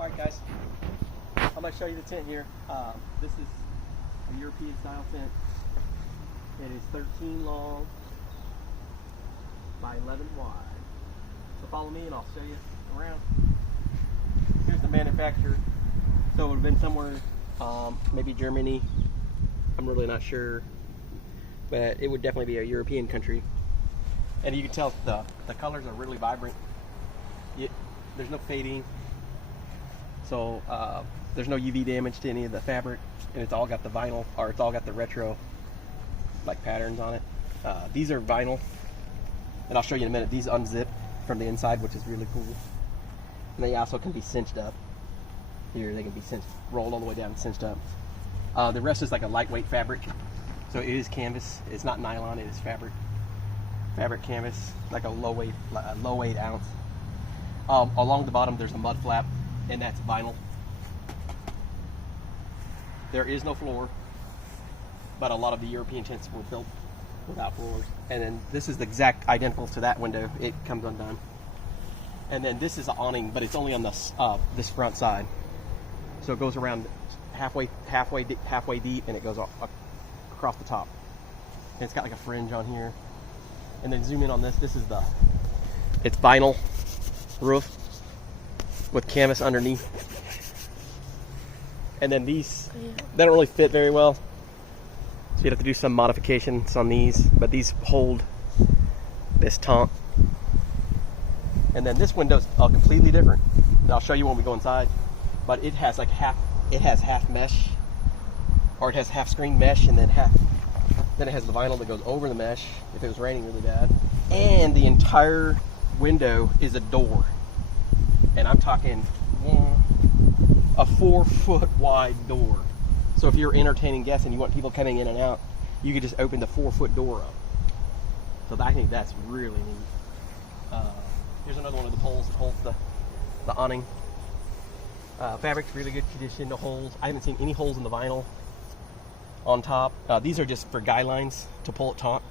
Alright guys, I'm going to show you the tent here. This is a European style tent. It is 13 long by 11 wide. So follow me and I'll show you around. Here's the manufacturer. So it would have been somewhere, maybe Germany. I'm really not sure, but it would definitely be a European country. And you can tell the colors are really vibrant. There's no fading. So there's no UV damage to any of the fabric, and it's all got the vinyl, or it's all got the retro like patterns on it. These are vinyl, and I'll show you in a minute. These unzip from the inside, which is really cool. And they also can be cinched up. Here they can be cinched, rolled all the way down and cinched up. The rest is like a lightweight fabric, so it is canvas. It's not nylon. It is fabric canvas, like a low weight ounce. Along the bottom there's a mud flap, and that's vinyl. There is no floor, but a lot of the European tents were built without floors. And then this is the exact identical to that window. It comes undone. And then this is an awning, but it's only on this front side. So it goes around halfway deep, and it goes across the top. And it's got like a fringe on here. And then zoom in on this. It's vinyl roof with canvas underneath. And then these, they don't really fit very well, so you'd have to do some modifications on these, but these hold this taunt. And then this window's completely different. I'll show you when we go inside, but it has like half mesh, or it has half screen mesh, and then it has the vinyl that goes over the mesh if it was raining really bad. And the entire window is a door, and I'm talking a 4-foot wide door. So if you're entertaining guests and you want people coming in and out, you could just open the 4-foot door up. So I think that's really neat. Here's another one of the poles that holds the awning. Fabric's really good condition, no holes. I haven't seen any holes in the vinyl on top. These are just for guy lines to pull it taut.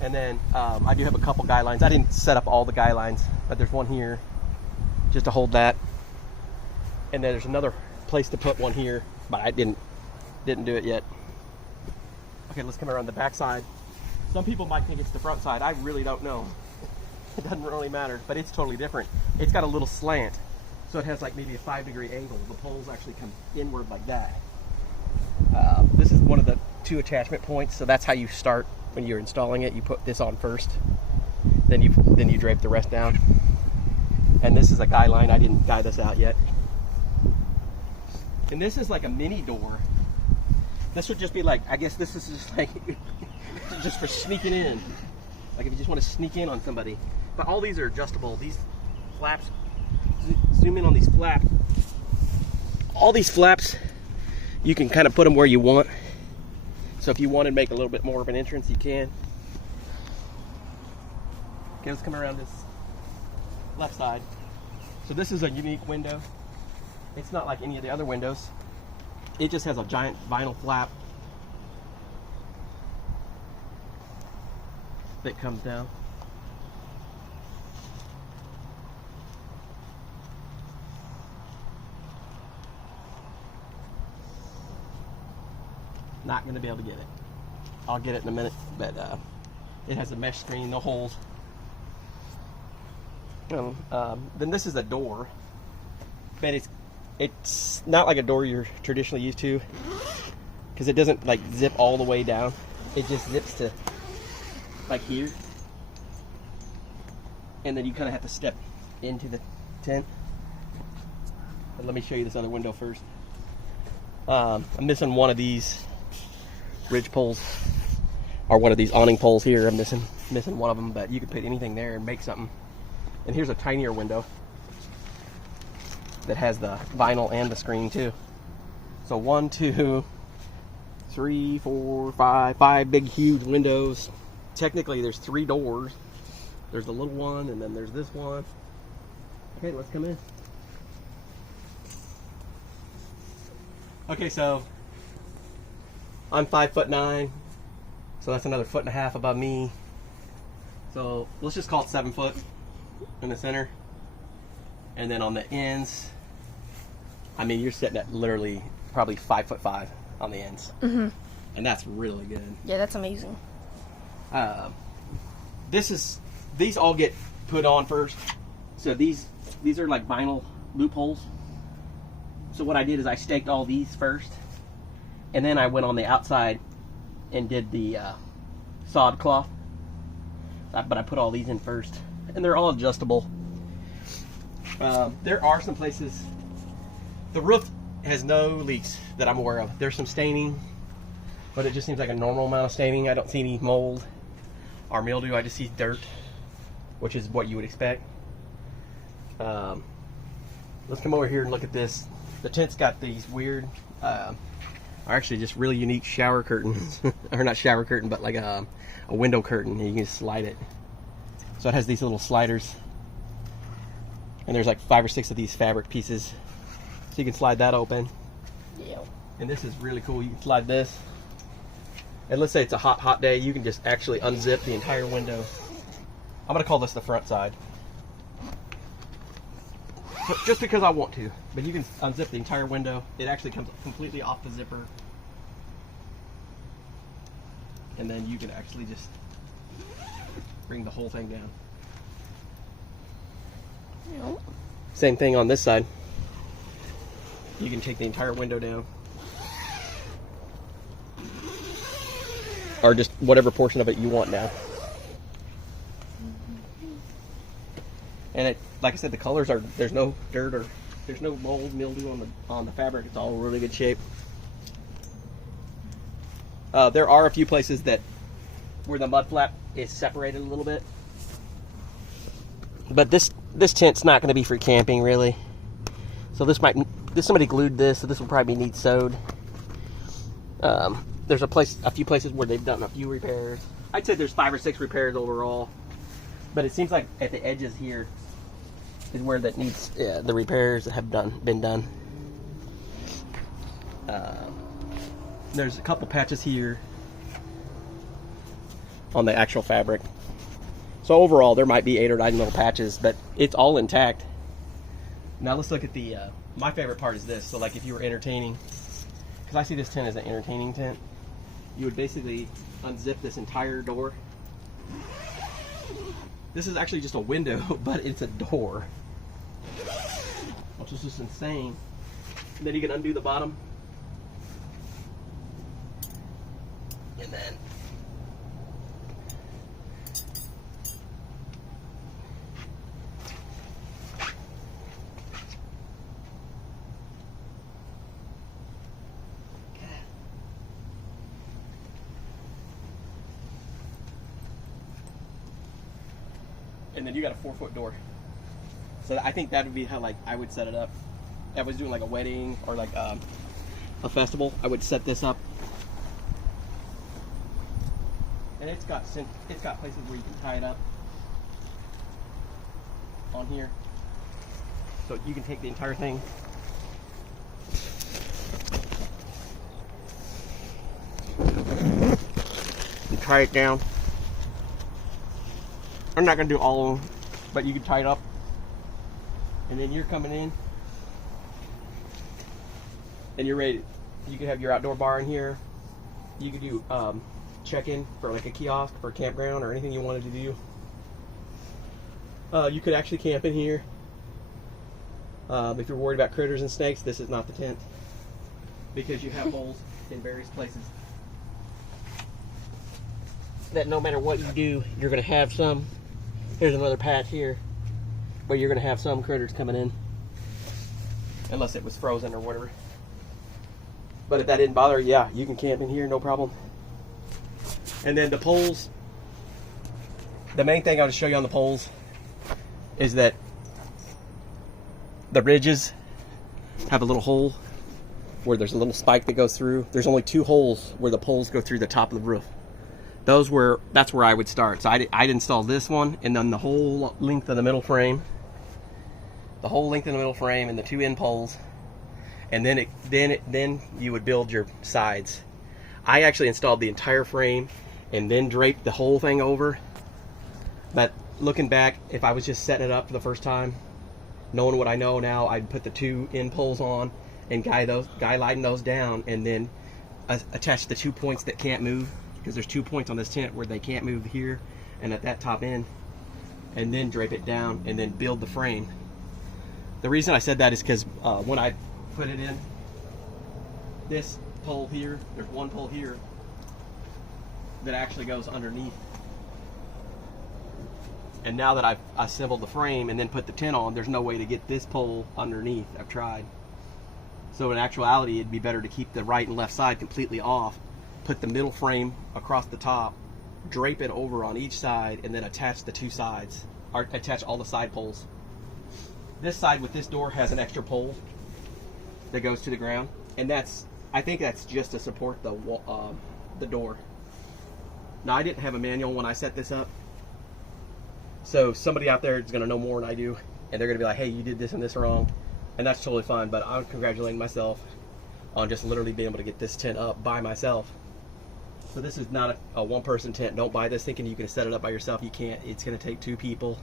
And then I do have a couple guy lines. I didn't set up all the guy lines, but there's one here just to hold that. And then there's another place to put one here, but I didn't do it yet. Okay, let's come around the back side. Some people might think it's the front side. I really don't know. It doesn't really matter, but it's totally different. It's got a little slant, so it has like maybe a 5-degree angle. The poles actually come inward like that. This is one of the 2 attachment points, so that's how you start when you're installing it. You put this on first, then you drape the rest down. And this is a guy line. I didn't guy this out yet. And this is like a mini door. This would just be like, I guess this is just like just for sneaking in, like if you just want to sneak in on somebody. But all these are adjustable. These flaps, zoom in on these flaps. All these flaps, you can kind of put them where you want. So if you want to make a little bit more of an entrance, you can. Okay, let's come around this left side. So this is a unique window. It's not like any of the other windows. It just has a giant vinyl flap that comes down. Not going to be able to get it. I'll get it in a minute, but it has a mesh screen, no holes. Then this is a door, but it's not like a door you're traditionally used to, because it doesn't like zip all the way down. It just zips to like here, and then you kind of have to step into the tent. But let me show you this other window first. I'm missing one of these ridge poles, or one of these awning poles here. I'm missing one of them, but you could put anything there and make something. And here's a tinier window that has the vinyl and the screen too. So 1, 2, 3, 4, 5 big huge windows. Technically there's 3 doors. There's the little one, and then there's this one. Okay, let's come in. Okay, so I'm 5'9", so that's another 1.5 feet above me. So let's just call it 7 foot in the center. And then on the ends, I mean, you're sitting at literally probably 5'5" on the ends. And that's really good. Yeah, that's amazing. These all get put on first. So these are like vinyl loopholes. So what I did is I staked all these first, and then I went on the outside and did the sod cloth. But I put all these in first, and they're all adjustable. There are some places. The roof has no leaks that I'm aware of. There's some staining, but it just seems like a normal amount of staining. I don't see any mold or mildew. I just see dirt, which is what you would expect. Let's come over here and look at this. The tent's got these weird, are actually just really unique shower curtains. Or not shower curtain, but like a window curtain. You can just slide it. So it has these little sliders. And there's like 5 or 6 of these fabric pieces. So you can slide that open. Yeah. And this is really cool. You can slide this. And let's say it's a hot day, you can just actually unzip the entire window. I'm going to call this the front side. Just because I want to. But you can unzip the entire window. It actually comes completely off the zipper. And then you can actually just bring the whole thing down. Yep. Same thing on this side. You can take the entire window down. Or just whatever portion of it you want now. And it, like I said, the colors are, there's no dirt or there's no mold, mildew on the fabric. It's all in really good shape. There are a few places where the mud flap is separated a little bit. But this tent's not going to be for camping really. So somebody glued this, so this will probably need sewed. There's a few places where they've done a few repairs. I'd say there's 5 or 6 repairs overall. But it seems like at the edges here is where that needs the repairs that have been done. There's a couple patches here on the actual fabric. So overall, there might be 8 or 9 little patches, but it's all intact. Now let's look at the, my favorite part is this. So like if you were entertaining, because I see this tent as an entertaining tent, you would basically unzip this entire door. This is actually just a window, but it's a door, which is just insane. And then you can undo the bottom. And then you got a 4-foot door. So I think that would be how like I would set it up. If I was doing like a wedding or like a festival, I would set this up. And it's got places where you can tie it up on here. So you can take the entire thing. And tie it down. I'm not going to do all of them, but you can tie it up. And then you're coming in. And you're ready. You can have your outdoor bar in here. You could do check-in for like a kiosk for a campground or anything you wanted to do. You could actually camp in here. If you're worried about critters and snakes, this is not the tent. Because you have holes in various places. That no matter what you do, you're going to have some. Here's another patch here where you're going to have some critters coming in. Unless it was frozen or whatever. But if that didn't bother, yeah, you can camp in here, no problem. And then the poles. The main thing I want to show you on the poles is that the ridges have a little hole where there's a little spike that goes through. There's only 2 holes where the poles go through the top of the roof. That's where I would start. So I'd install this one, and then the whole length of the middle frame, and the 2 end poles, and then you would build your sides. I actually installed the entire frame and then draped the whole thing over. But looking back, if I was just setting it up for the first time, Knowing what I know now, I'd put the 2 end poles on and guy line those down, and then attach the 2 points that can't move, because there's 2 points on this tent where they can't move here and at that top end, and then drape it down and then build the frame. The reason I said that is because when I put it in, this pole here, there's one pole here that actually goes underneath. And now that I've assembled the frame and then put the tent on, there's no way to get this pole underneath. I've tried. So in actuality, it'd be better to keep the right and left side completely off, put the middle frame across the top, drape it over on each side, and then attach the 2 sides, or attach all the side poles. This side with this door has an extra pole that goes to the ground, and I think that's just to support the door. Now, I didn't have a manual when I set this up, so somebody out there is going to know more than I do, and they're going to be like, hey, you did this and this wrong, and that's totally fine. But I'm congratulating myself on just literally being able to get this tent up by myself. So this is not a one-person tent. Don't buy this thinking you can set it up by yourself. You can't. It's going to take 2 people.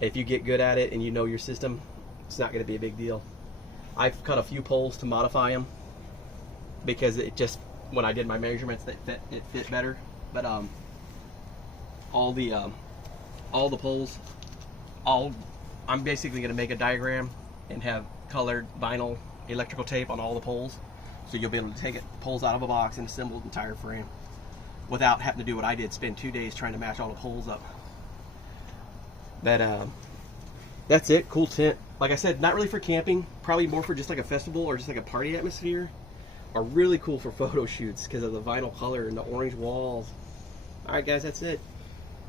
If you get good at it and you know your system, it's not going to be a big deal. I've cut a few poles to modify them because it just, when I did my measurements, it fit better. But all the poles, I'm basically going to make a diagram and have colored vinyl electrical tape on all the poles, so you'll be able to take poles out of a box and assemble the entire frame without having to do what I did, spend 2 days trying to match all the poles up. But that's it. Cool tent. Like I said, not really for camping, probably more for just like a festival or just like a party atmosphere, or really cool for photo shoots because of the vinyl color and the orange walls. All right, guys, that's it.